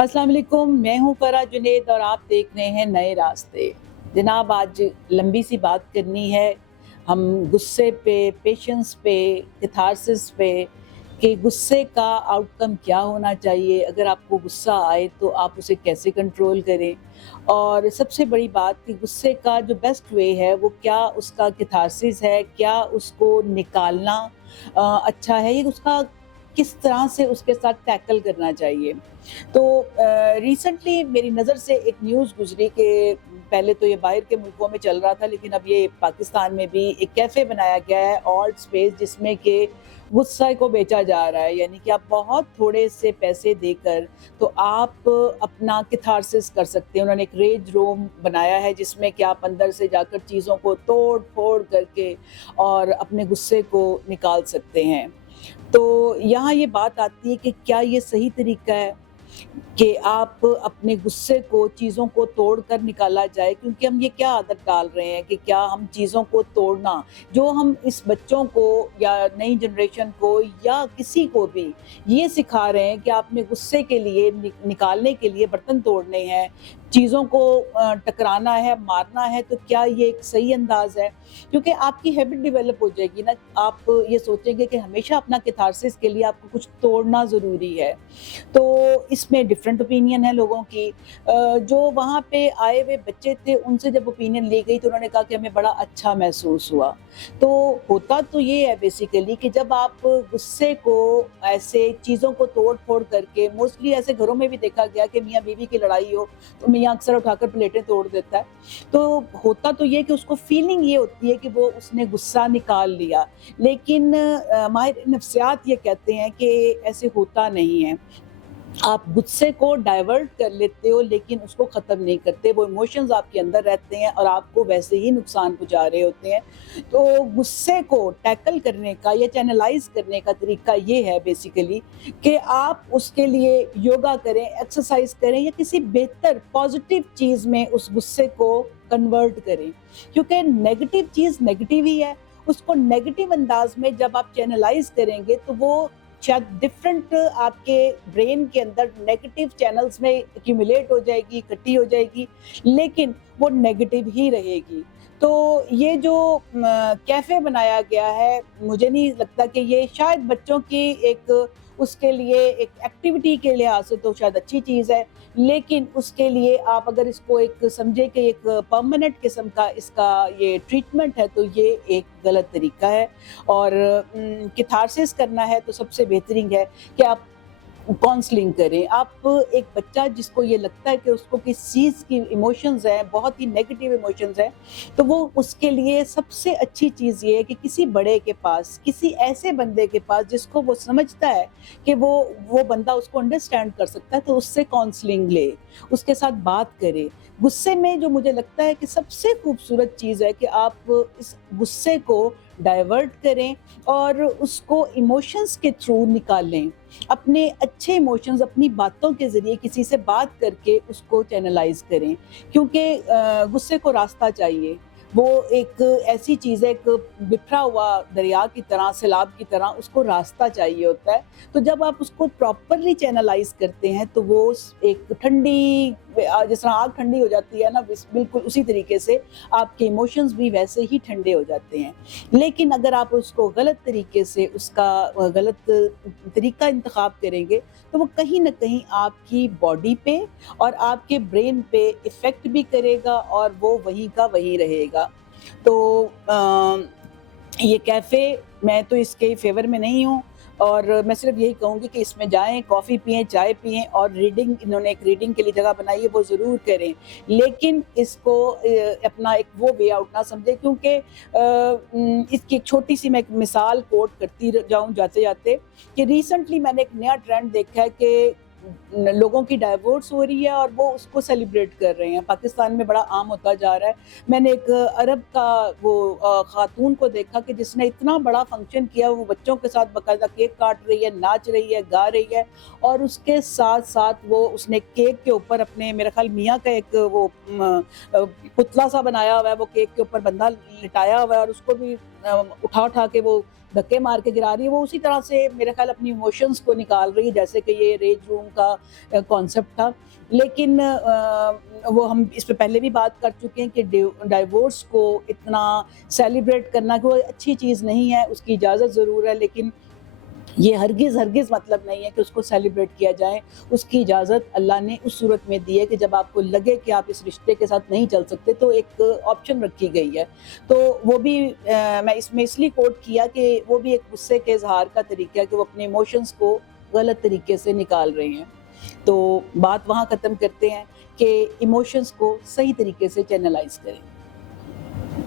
अस्सलाम वालेकुम, मैं हूँ फरा जुनैद और आप देख रहे हैं नए रास्ते। जनाब, आज लंबी सी बात करनी है। हम गुस्से पे, पेशेंस पे, कैथारसिस पे, कि गुस्से का आउटकम क्या होना चाहिए, अगर आपको गुस्सा आए तो आप उसे कैसे कंट्रोल करें, और सबसे बड़ी बात कि गुस्से का जो बेस्ट वे है वो क्या उसका कैथारसिस है, क्या उसको निकालना अच्छा है, ये उसका किस तरह से उसके साथ टैकल करना चाहिए। तो रिसेंटली मेरी नज़र से एक न्यूज़ गुजरी कि पहले तो ये बाहर के मुल्कों में चल रहा था, लेकिन अब ये पाकिस्तान में भी एक कैफ़े बनाया गया है, ऑल्ट स्पेस, जिसमें कि गुस्सा को बेचा जा रहा है। यानी कि आप बहुत थोड़े से पैसे देकर तो आप अपना कैथारसिस कर सकते हैं। उन्होंने एक रेज रूम बनाया है जिसमें कि आप अंदर से जाकर चीज़ों को तोड़-फोड़ करके और अपने गुस्से को निकाल सकते हैं। तो यहाँ ये बात आती है कि क्या ये सही तरीका है कि आप अपने गुस्से को, चीज़ों को तोड़कर निकाला जाए, क्योंकि हम ये क्या आदत डाल रहे हैं कि क्या हम चीज़ों को तोड़ना, जो हम इस बच्चों को या नई जनरेशन को या किसी को भी ये सिखा रहे हैं कि आपने गुस्से के लिए निकालने के लिए बर्तन तोड़ने हैं, चीज़ों को टकराना है, मारना है, तो क्या ये एक सही अंदाज़ है? क्योंकि आपकी हैबिट डेवलप हो जाएगी ना, आप ये सोचेंगे कि हमेशा अपना कैथारसिस के लिए आपको कुछ तोड़ना ज़रूरी है। तो इसमें डिफरेंट ओपिनियन है लोगों की। जो वहाँ पे आए हुए बच्चे थे उनसे जब ओपिनियन ली गई तो उन्होंने कहा कि हमें बड़ा अच्छा महसूस हुआ। तो होता तो ये है बेसिकली कि जब आप गुस्से को ऐसे चीज़ों को तोड़-फोड़ करके, मोस्टली ऐसे घरों में भी देखा गया कि मियाँ-बीवी की लड़ाई हो तो मियाँ अक्सर उठाकर प्लेटें तोड़ देता है। तो होता तो ये कि उसको फीलिंग ये होती है कि वो उसने गुस्सा निकाल लिया। लेकिन माहिर नफ्सियात ये कहते हैं कि ऐसे होता नहीं है। आप गुस्से को डाइवर्ट कर लेते हो लेकिन उसको ख़त्म नहीं करते, वो इमोशंस आपके अंदर रहते हैं और आपको वैसे ही नुकसान पहुँचा रहे होते हैं। तो गुस्से को टैकल करने का या चैनलाइज़ करने का तरीका ये है बेसिकली कि आप उसके लिए योगा करें, एक्सरसाइज़ करें या किसी बेहतर पॉज़िटिव चीज़ में उस गुस्से को कन्वर्ट करें। क्योंकि नेगेटिव चीज़ नेगेटिव ही है, उसको नेगेटिव अंदाज़ में जब आप चैनलाइज़ करेंगे तो वो शायद डिफरेंट आपके ब्रेन के अंदर नेगेटिव चैनल्स में एक्यूमुलेट हो जाएगी, इकट्ठी हो जाएगी, लेकिन वो नेगेटिव ही रहेगी। तो ये जो कैफ़े बनाया गया है, मुझे नहीं लगता कि ये शायद बच्चों की एक उसके लिए एक एक्टिविटी के लिहाज़ से तो शायद अच्छी चीज़ है, लेकिन उसके लिए आप अगर इसको एक समझे कि एक परमानेंट किस्म का इसका ये ट्रीटमेंट है, तो ये एक गलत तरीका है। और कैथारसिस करना है तो सबसे बेहतरीन है कि आप काउंसलिंग करें। आप एक बच्चा जिसको ये लगता है कि उसको किस चीज़ की इमोशंस हैं, बहुत ही नेगेटिव इमोशंस हैं, तो वो उसके लिए सबसे अच्छी चीज़ ये है कि किसी बड़े के पास, किसी ऐसे बंदे के पास जिसको वो समझता है कि वो बंदा उसको अंडरस्टैंड कर सकता है, तो उससे काउंसलिंग ले, उसके साथ बात करे। गुस्से में जो मुझे लगता है कि सबसे खूबसूरत चीज़ है कि आप इस गुस्से को डाइवर्ट करें और उसको इमोशंस के थ्रू निकालें। अपने अच्छे इमोशंस अपनी बातों के ज़रिए किसी से बात करके उसको चैनलाइज़ करें, क्योंकि गुस्से को रास्ता चाहिए। वो एक ऐसी चीज़ है, एक बिखरा हुआ दरिया की तरह, सैलाब की तरह उसको रास्ता चाहिए होता है। तो जब आप उसको प्रॉपरली चैनलाइज़ करते हैं तो वो एक ठंडी जिस तरह आग ठंडी हो जाती है ना, बिल्कुल उसी तरीके से आपके इमोशंस भी वैसे ही ठंडे हो जाते हैं। लेकिन अगर आप उसको गलत तरीके से उसका गलत तरीका इंतखाब करेंगे तो वो कहीं न कहीं आपकी बॉडी पे और आपके ब्रेन पे इफ़ेक्ट भी करेगा और वो वहीं का वहीं रहेगा। तो ये कैफ़े, मैं तो इसके फ़ेवर में नहीं हूँ और मैं सिर्फ़ यही कहूँगी कि इसमें जाएँ, कॉफ़ी पिएँ, चाय पिएँ और रीडिंग, इन्होंने एक रीडिंग के लिए जगह बनाई है, वो ज़रूर करें। लेकिन इसको अपना एक वो वे आउट ना समझें, क्योंकि इसकी एक छोटी-सी मैं एक मिसाल कोट करती जाऊँ जाते-जाते कि रिसेंटली मैंने एक नया ट्रेंड देखा है कि लोगों की डाइवोर्स हो रही है और वो उसको सेलिब्रेट कर रहे हैं। पाकिस्तान में बड़ा आम होता जा रहा है। मैंने एक अरब का वो खातून को देखा कि जिसने इतना बड़ा फंक्शन किया, वो बच्चों के साथ बाकायदा केक काट रही है, नाच रही है, गा रही है और उसके साथ-साथ वो उसने केक के ऊपर अपने मेरा ख़्याल मियाँ का एक वो पुतला सा बनाया हुआ है, वो केक के ऊपर बंदा लिटाया हुआ है और उसको भी उठा-उठा के वो دھکے مار کے گرا رہی ہے، وہ اسی طرح سے میرے خیال اپنی ایموشنز کو نکال رہی ہے، جیسے کہ یہ ریج روم کا کانسیپٹ تھا. لیکن وہ ہم اس پہ پہلے بھی بات کر چکے ہیں کہ ڈائیورس کو اتنا سیلیبریٹ کرنا کہ وہ اچھی چیز نہیں ہے، اس کی اجازت ضرور ہے، لیکن یہ ہرگز مطلب نہیں ہے کہ اس کو سیلیبریٹ کیا جائے. اس کی اجازت اللہ نے اس صورت میں دی ہے کہ جب آپ کو لگے کہ آپ اس رشتے کے ساتھ نہیں چل سکتے تو ایک آپشن رکھی گئی ہے. تو وہ بھی میں اس میں اس لیے کوٹ کیا کہ وہ بھی ایک غصے کے اظہار کا طریقہ ہے کہ وہ اپنے ایموشنز کو غلط طریقے سے نکال رہے ہیں. تو بات وہاں ختم کرتے ہیں کہ ایموشنز کو صحیح طریقے سے چینلائز کریں.